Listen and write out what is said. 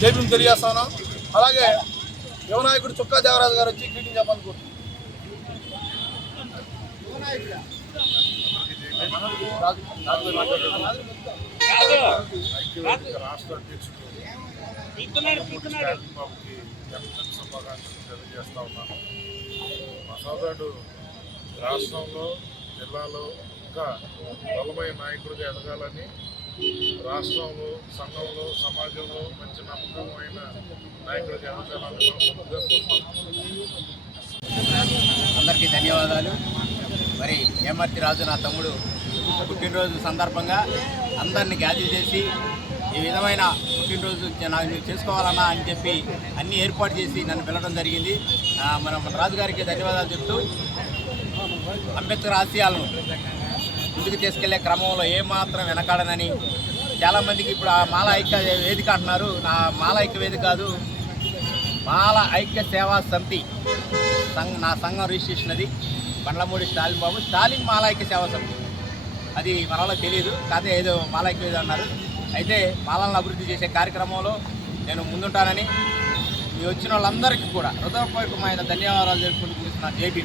జైపీని తెలియజేస్తాను. అలాగే యువనాయకుడు చుక్కా దేవరాజు గారు వచ్చి గ్రీటింగ్ చెప్పాలనుకుంటున్నాను. రాష్ట్ర అధ్యక్షుడు బాబుకి జన్మదిన శుభాకాంక్షలు తెలియజేస్తా ఉన్నాను. మా సోదరుడు రాష్ట్రంలో జిల్లాలో ఇంకా బలమైన నాయకుడిగా ఎదగాలని, రాష్ట్రంలో సంఘంలో సమాజంలో మంచి నమ్మకమైన నాయకుడిగా ఎదగాలని అందరికీ ధన్యవాదాలు. మరి ఏమర్తి రాజు నా తమ్ముడు పుట్టినరోజు సందర్భంగా అందరినీ గ్యాదర్ చేసి ఈ విధమైన పుట్టినరోజు నాకు చేసుకోవాలన్నా అని చెప్పి అన్నీ ఏర్పాటు చేసి నన్ను పిలవడం జరిగింది. మన రాజుగారికి ధన్యవాదాలు చెప్తూ అంబేద్కర్ ఆశయాలను ముందుకు తీసుకెళ్లే క్రమంలో ఏమాత్రం వెనకాడనని, చాలామందికి ఇప్పుడు ఆ మాల ఐక్య వేదిక అంటున్నారు. నా మాల ఐక్య వేదిక కాదు, మాల ఐక్య సేవా సమితి నా సంఘం రిజిస్ట్రేషన్. అది బండ్లమూడి స్టాలిన్ బాబు, స్టాలిన్ మాల ఐక్య సేవా సమితి. అది మన వాళ్ళకి తెలియదు, కాదే ఏదో మాల ఐక్య వేదిక అన్నారు. అయితే మాలను అభివృద్ధి చేసే కార్యక్రమంలో నేను ముందుంటానని ఈ వచ్చిన వాళ్ళందరికీ కూడా హృదయపూర్వకమైన ధన్యవాదాలు తెలుపుకుంటూ జైపీ.